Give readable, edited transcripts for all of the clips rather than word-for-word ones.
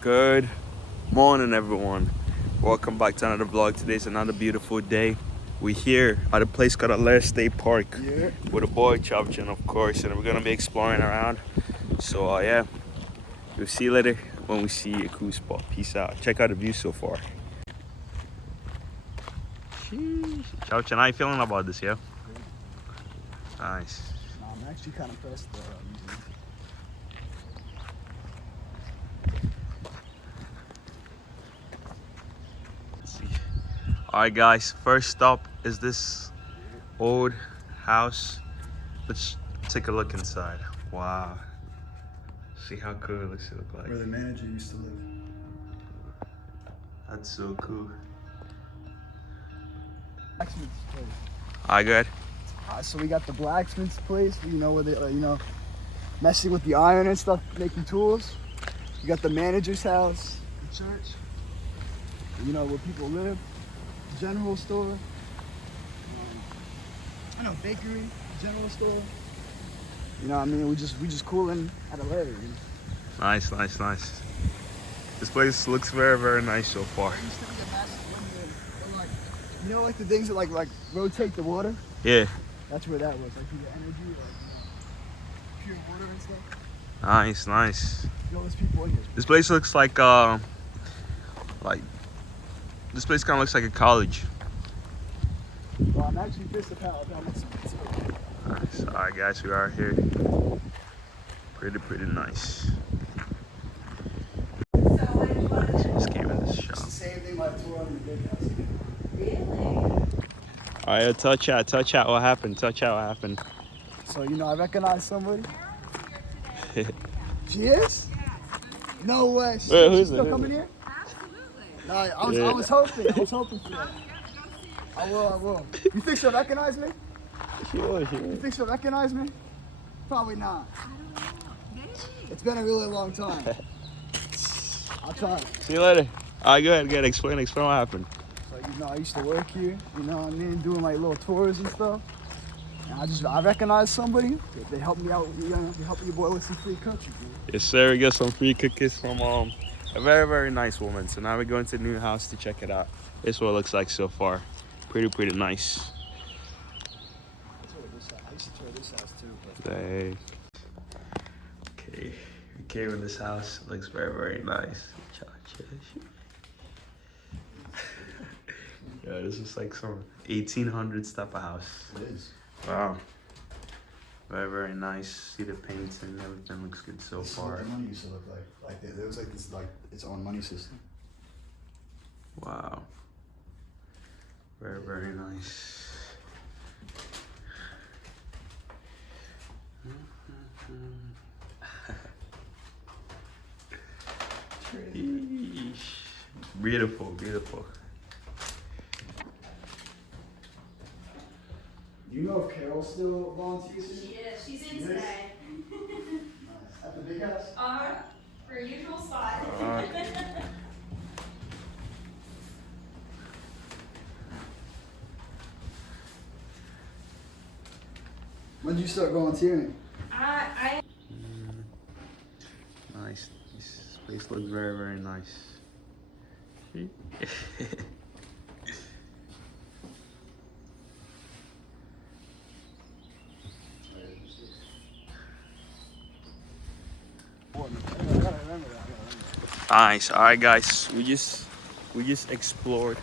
Good morning, everyone. Welcome back to another vlog. Today's another beautiful day. We're here at a place called Allaire State Park with a boy Chavchin, of course, and we're gonna be exploring around. So yeah, we'll see you later when we see a cool spot. Peace out. Check out the view so far. Sheesh. Chavchin, how you feeling about this, yeah? Nice. I'm actually kind of impressed. Let's see. All right, guys. First stop is this old house. Let's take a look inside. Wow. See how cool this look like. Where the manager used to live. That's so cool. Blacksmith's place. Alright, good. So we got the blacksmith's place, where they, messing with the iron and stuff, making tools. You got the manager's house, the church, where people live, general store, bakery, general store. We just cooling at Allaire. Nice. This place looks very, very nice so far. It used to be a massive window, like the things that like rotate the water. Yeah. That's where that was, like the energy, pure water and stuff. Nice. There's people in here. This place looks like this place kind of looks like a college. Well, I'm actually pissed about how much it's Nice. Alright, guys, we are here. Pretty nice. Just came in this shop. It's the same thing like tour on the big house. Alright, touch out. What happened? So, I recognize somebody. She is? No way. She's still coming here? No, I was hoping for that. I will. You think she'll recognize me? She will. You think she'll recognize me? Probably not. It's been a really long time. I'll try. See you later. Alright, go ahead. Explain what happened. So, I used to work here, doing like little tours and stuff. And I recognized somebody. They helped me out, they helped your boy with some free cookies. Yes, sir. We got some free cookies from a very, very nice woman. So now we're going to the new house to check it out. This is what it looks like so far. Pretty nice. I used to tour this house too. Dang. Okay, we came in this house. It looks very, very nice. Yeah, this is like some 1800s type of house. It is. Wow. Very, very nice. See the paints and everything looks good so far. What the money used to look like. There was like this, its own money system. Wow. Very, very nice. Beautiful. Do you know if Carol still volunteers here? She is. She's in today. Nice. At the big house? Her usual spot. When did you start volunteering? Nice. This place looks very, very nice. Nice. All right, guys. We just explored.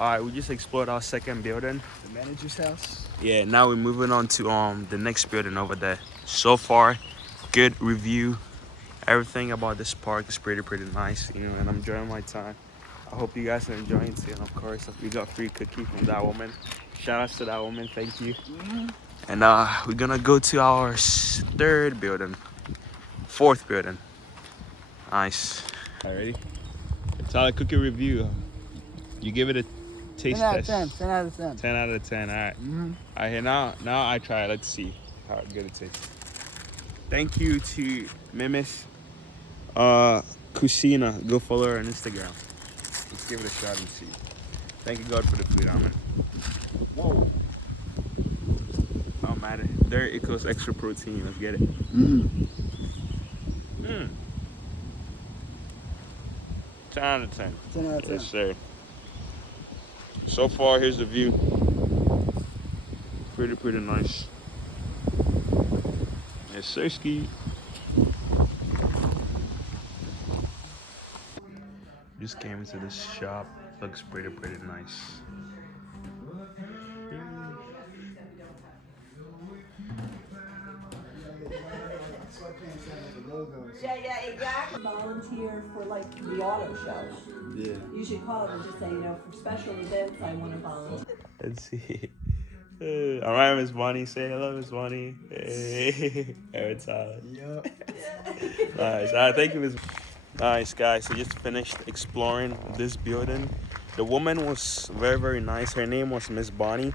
We just explored our second building. The manager's house. Yeah. Now we're moving on to the next building over there. So far, good review. Everything about this park is pretty nice. And I'm enjoying my time. I hope you guys are enjoying too. And of course, we got free cookie from that woman. Shout out to that woman. Thank you. And we're gonna go to our fourth building. Nice. All right, ready? It's our cookie review. You give it a taste 10 out of test. 10. 10 out of 10. 10 out of 10. All right. All right. Here now I try. Let's see how good it tastes. Thank you to Mimis Cucina. Go follow her on Instagram. Let's give it a shot and see. Thank you God for the food, Amen. Whoa. Oh man, there equals extra protein. Let's get it. 10 out of 10. 10 out of 10. Yes, sir. So far, here's the view. Pretty nice. Yes, sir, ski. Just came into this shop. Looks pretty nice. Yeah, exactly. Volunteer for like the auto show. Yeah. You should call it and just say, for special events, I want to volunteer. Let's see. All right, Miss Bonnie. Say hello, Miss Bonnie. Hey, every time. Yup. Nice. All right, thank you, Miss. Nice, guys. So just finished exploring this building. The woman was very nice. Her name was Miss Bonnie.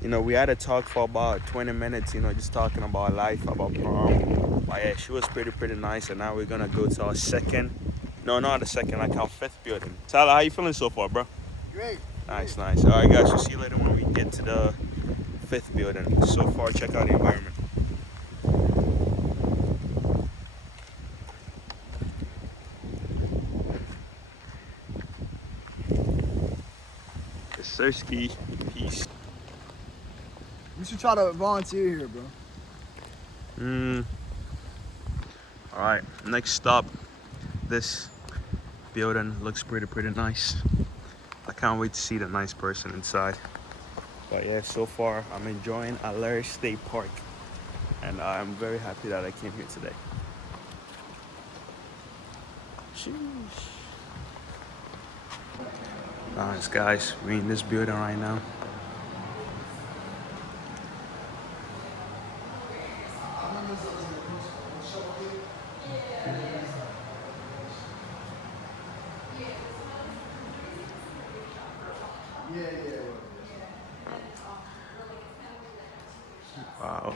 You know, we had a talk for about 20 minutes, just talking about life, about prom. But yeah, she was pretty nice. And now we're going to go to our second, no, not the second, like our fifth building. Tyler, how you feeling so far, bro? Great. Nice. All right, guys, we'll see you later when we get to the fifth building. So far, check out the environment. Sersky, peace. You should try to volunteer here, bro. All right, next stop. This building looks pretty nice. I can't wait to see the nice person inside. But yeah, so far I'm enjoying Allaire State Park, and I'm very happy that I came here today. Sheesh. Nice, guys. We're in this building right now. Wow.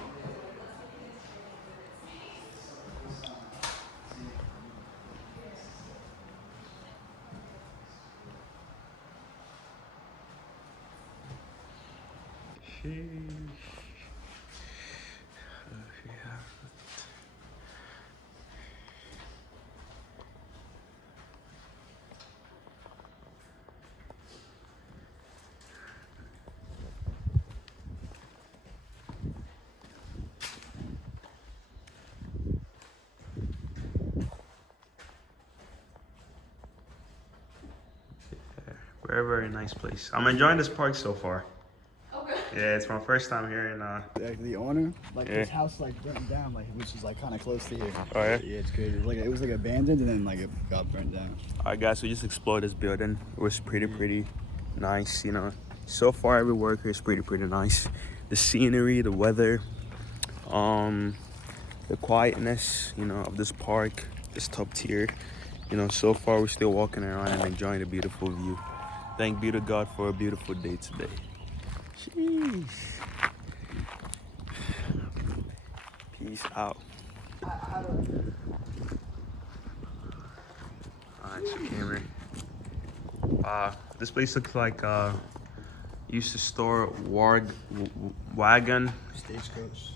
Very nice place. I'm enjoying this park so far. Okay. Yeah, it's my first time here in The owner, Yeah. his house burnt down, which is kind of close to here. Oh, yeah? Yeah, it's crazy. It was abandoned and then it got burnt down. Alright, guys, we just explored this building. It was pretty nice, So far every worker is pretty nice. The scenery, the weather, the quietness, of this park is top tier. So far we're still walking around and enjoying the beautiful view. Thank be to God for a beautiful day today. Jeez. Peace out. Alright, so came here. This place looks like used to store wagon Stagecoach.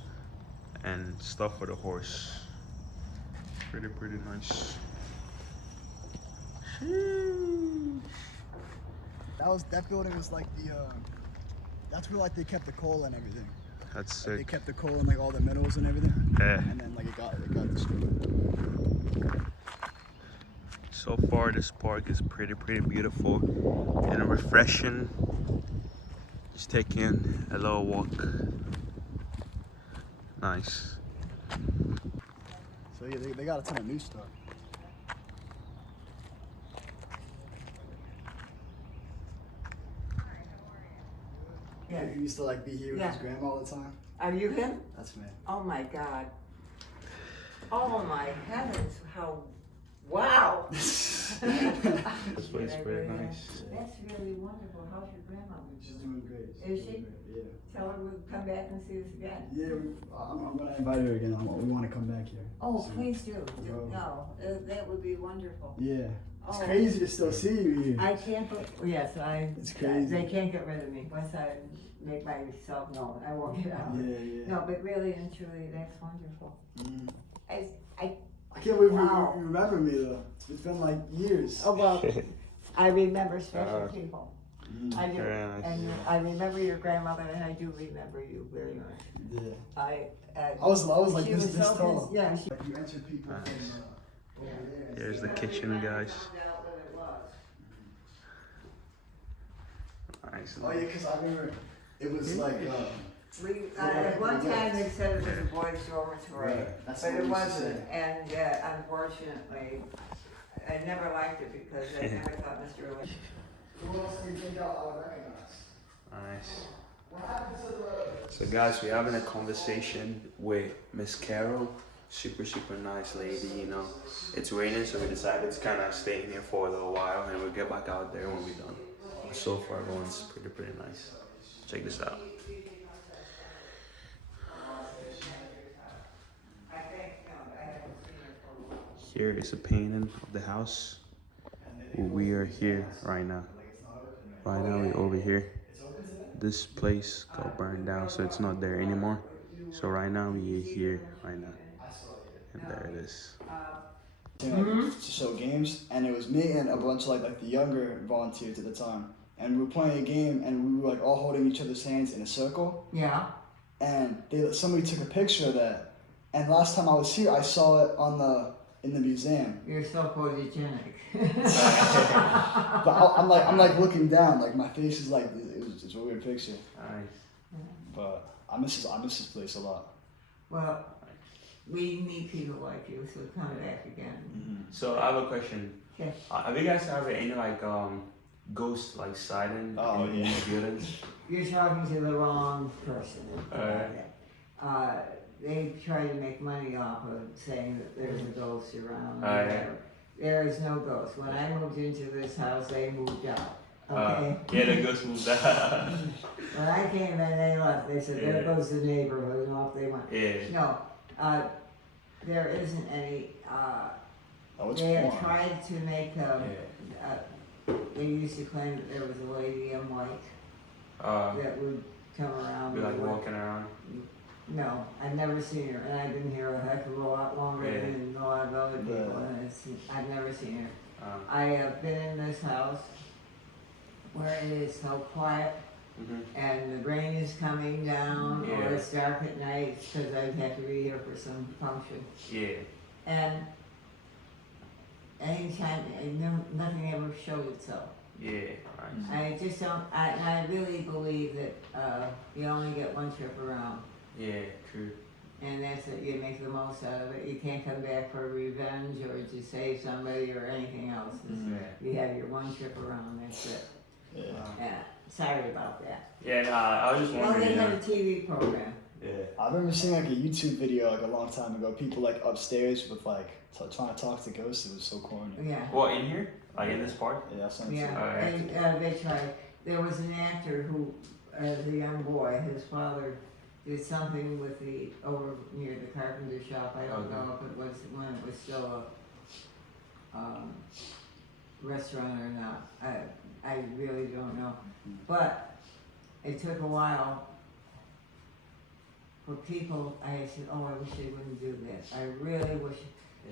and stuff for the horse. Pretty nice. That building was that's where they kept the coal and everything. That's They sick. kept the coal and all the minerals and everything. Yeah. And then it got destroyed. So far this park is pretty beautiful and refreshing. Just taking a little walk. Nice. So yeah, they got a ton of new stuff. Yeah. He used to be here with his grandma all the time. Are you him? That's me. Oh my God. Oh my heavens, how, wow. This place is pretty nice. That's really wonderful. How's your grandma? She's doing great. Is she? Doing great, Tell her we'll come back and see us again. yeah. I'm gonna invite her again. We want to come back here. Oh, So, please do. Go. No, that would be wonderful. Yeah. It's Oh. crazy to still see you here. I can't, yes, It's crazy. they can't get rid of me. Once I make myself known, I won't get out. Yeah. No, but really and truly, that's wonderful. Mm. I can't believe Wow. you remember me though. It's been like years. Oh, well, I remember special people. I do. Very nice. And I remember your grandmother, and I do remember you very much. Yeah. I was like she this was so tall. Yeah, she, Like you answered people Nice. from over there. Here's the kitchen, guys. Nice. Oh yeah, because I remember it was like. At one time they said it was a boys' dormitory, Right. That's but what it we used to wasn't. say. And unfortunately, I never liked it because I never thought Mr. Lynch. Who else do you think I would recognize? Nice. What happened to the? So guys, we're having a conversation with Miss Carol. Super nice lady, you know. It's raining, so we decided to kind of stay in here for a little while, and we'll get back out there when we're done. But so far, everyone's pretty nice. Check this out. Here is a painting of the house. We are here right now. Right now, we're over here. This place got burned down, so it's not there anymore. So right now, we are here right now. And there it is. To show games, and it was me and a bunch of like the younger volunteers at the time, and we were playing a game, and we were like all holding each other's hands in a circle, Yeah. and somebody took a picture of that, and last time I was here, I saw it in the museum, You're so photogenic. but I'm like looking down, like my face is like it's a weird picture, Nice. but I miss this place a lot. Well, we need people like you, so come back again. So I have a question. Okay. Have you guys ever any like ghost like sighting Oh, in yeah. the buildings? You're talking to the wrong person. They try to make money off of saying that there's a ghost around. Or whatever. There is no ghost. When I moved into this house, they moved out. Okay. Yeah, the ghost moved out. When I came in, they left. They said, there goes the neighborhood, and off they went. Yeah. No, there isn't any. Oh, it's They have porn. tried to make. They used to claim that there was a lady in white that would come around. Be like and walking around. No, I've never seen her, and I've been here a heck of a lot longer Yeah. than a lot of other people, Yeah. and I've never seen her. I have been in this house where it is so quiet, and the rain is coming down, or Yeah. it's dark at night, because I have to be here for some function. Yeah. And anytime, nothing ever showed itself. Yeah. Nice. I just don't, I really believe that you only get one trip around. Yeah. True. And that's it, you make the most out of it. You can't come back for revenge or to save somebody or anything else. Yeah. You have your one trip around, that's it. Yeah. Yeah, sorry about that. Yeah. Nah, I was just Well, wondering. they You had know? a TV program. Yeah. I remember seeing like a YouTube video like a long time ago. People like upstairs with like trying to talk to ghosts. It was so corny. Yeah, What, in here? Like in this park? Yeah, that's something. yeah, and they tried. There was an actor who, as a young boy, his father did something with over near the carpenter shop. I don't know if it was when it was still a restaurant or not. I really don't know. But it took a while for people. I said, oh, I wish they wouldn't do this. I really wish,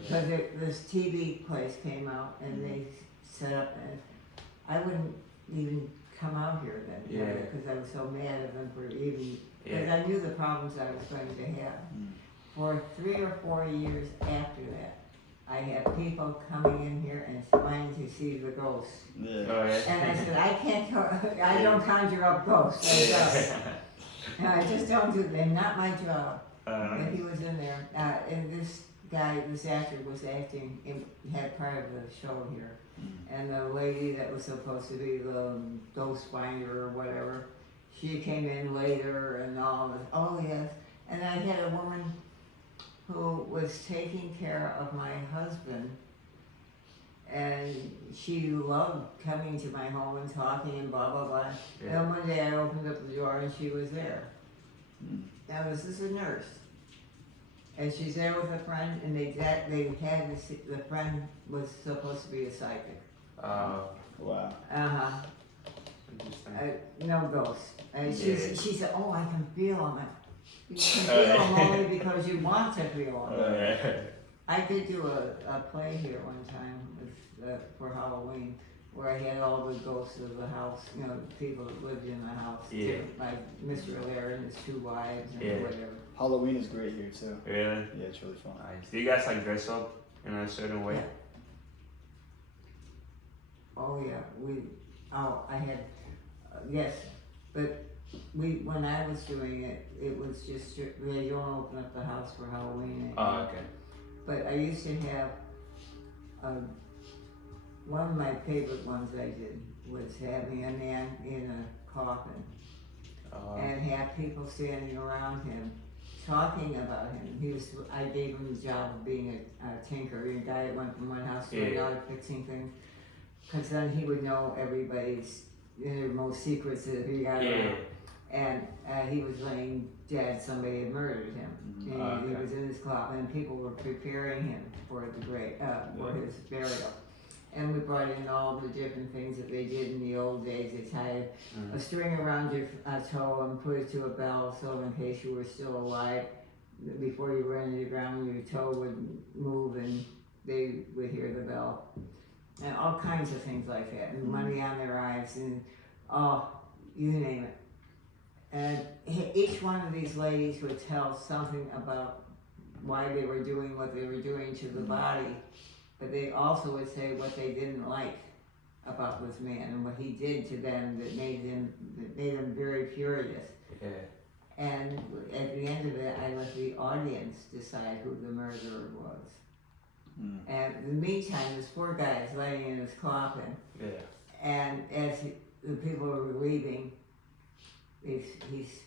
because this TV place came out and they set up, and I wouldn't even come out here then, Yeah. because I was so mad at them for even, because I knew the problems I was going to have. For 3 or 4 years after that, I had people coming in here and wanting to see the ghosts. Yeah. Oh, yeah. And I said, I can't, I don't conjure up ghosts. And I just don't do, they're not my job. And he was in there, and this guy, this actor was acting, had part of the show here. And the lady that was supposed to be the ghost finder or whatever, she came in later and all this, oh yes. And I had a woman who was taking care of my husband, and she loved coming to my home and talking and blah, blah, blah. Yeah. And one day I opened up the door and she was there. Now this is a nurse. And she's there with a friend, and they had the friend was supposed to be a psychic. Wow. No ghost. And she said, oh, I can feel them. You can feel them only because you want to feel them. I did do a play here one time with, for Halloween, where I had all the ghosts of the house, you know, people that lived in the house. Yeah. Too, like Mr. Allaire and his 2 wives and Yeah. whatever. Halloween is great here too. Really? Yeah, it's really fun. Nice. Do you guys like dress up in a certain way? Yeah. Oh yeah, I had, yes, but when I was doing it, it was just, they don't open up the house for Halloween. Oh, okay. But I used to have, one of my favorite ones I did was having a man in a coffin and have people standing around him talking about him. I gave him the job of being a tinker, a guy that went from one house to another fixing things. Because then he would know everybody's innermost secrets that he got out. And he was laying dead, somebody had murdered him. And he was in his coffin, and people were preparing him for the for his burial. And we brought in all the different things that they did in the old days. They tied a string around your toe and put it to a bell, so in case you were still alive, before you ran to the ground, your toe would move and they would hear the bell. And all kinds of things like that, and money on their eyes, and you name it. And each one of these ladies would tell something about why they were doing what they were doing to the body, but they also would say what they didn't like about this man and what he did to them that made them very furious. Yeah. And at the end of it, I let the audience decide who the murderer was. And in the meantime, this poor guy is laying in his coffin. Yeah. And as the people were leaving, he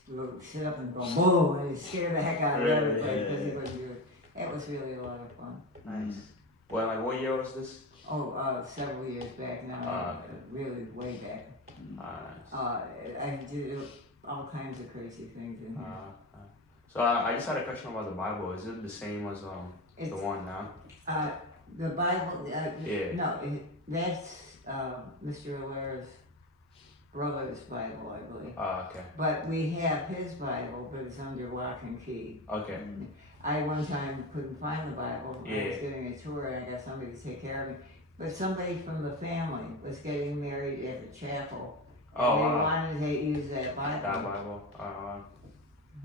would sit up and go boom, and he'd scare the heck out of everybody because he was really. It was really a lot of fun. Nice. Well, like what year was this? Several years back now. Really way back. I did all kinds of crazy things in here. So I just had a question about the Bible. Is it the same as the one now? The Bible, no, that's Mr. Allaire's brother's Bible, I believe. Okay. But we have his Bible, but it's under lock and key. Okay. I one time couldn't find the Bible. I was getting a tour and I got somebody to take care of me. But somebody from the family was getting married at the chapel. And they wanted to use that Bible. That Bible.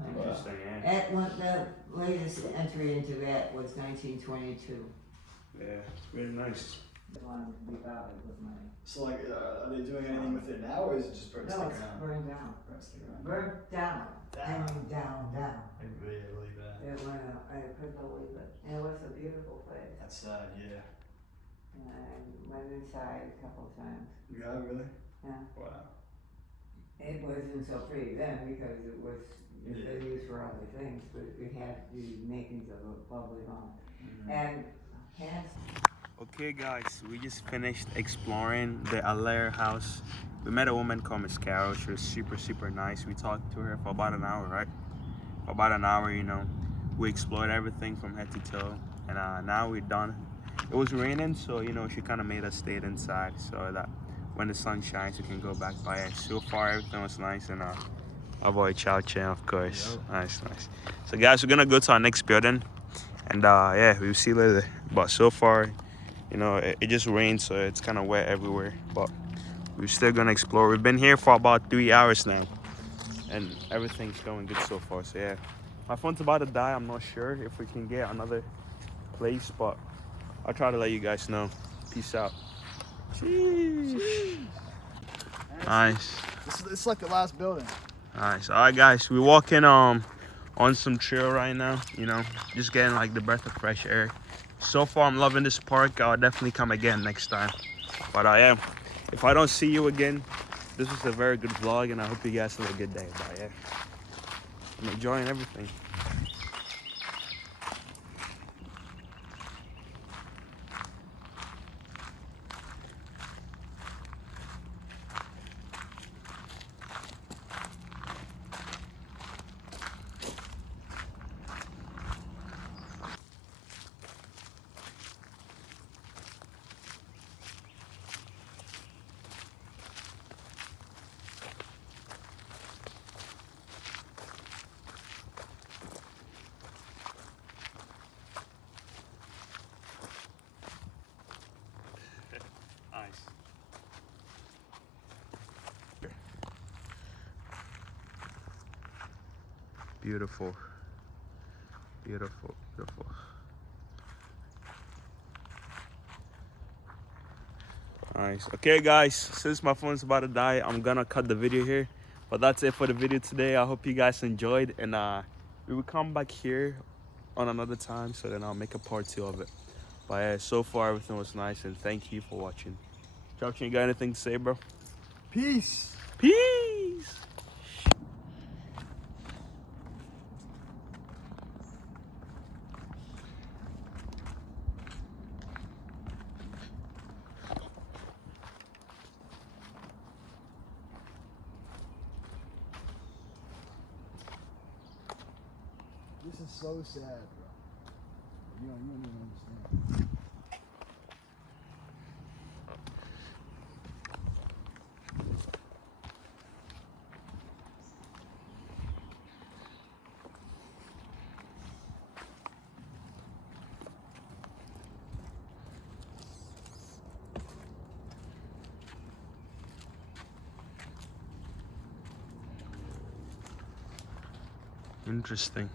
Interesting, yeah. The latest entry into that was 1922. Yeah, it's really nice. I wanted to be bothered with money. So like, are they doing anything with it now, or is it just burned No, it's around? burned down. Burned down. I mean, down. Really bad. It went out. I couldn't believe it. And it was a beautiful place. That's sad, yeah. And I went inside a couple of times. Yeah, really? Yeah. Wow. It wasn't so pretty then because it was used for other things, but it had the makings of a lovely home. And Okay guys, we just finished exploring the Allaire house. We met a woman called Miss Carol. She was super nice. We talked to her for about an hour, right? For about an hour, you know. We explored everything from head to toe. And now we're done. It was raining, so you know, she kind of made us stay inside so that when the sun shines, we can go back by it. So far, everything was nice, and our boy Chow Chen, of course. Yep. Nice. So guys, we're gonna go to our next building, and yeah, we'll see you later. But so far, you know, it just rained, so it's kind of wet everywhere. But we're still gonna explore. We've been here for about 3 hours now, and everything's going good so far. So yeah, my phone's about to die. I'm not sure if we can get another place, but I'll try to let you guys know. Peace out. Jeez. Nice. It's like the last building. Nice. All right, guys, we're walking on some trail right now. You know, just getting like the breath of fresh air. So far, I'm loving this park. I'll definitely come again next time. But if I don't see you again, this was a very good vlog, and I hope you guys have a good day. But yeah, I'm enjoying everything. nice. Beautiful. Beautiful, beautiful. Nice. Okay, guys, since my phone's about to die, I'm gonna cut the video here. But that's it for the video today. I hope you guys enjoyed, and we will come back here on another time, so then I'll make a part 2 of it. But yeah, so far everything was nice, and thank you for watching. Chuck, you got anything to say, bro? Peace. Peace. This is so sad, bro. You don't even understand. Interesting.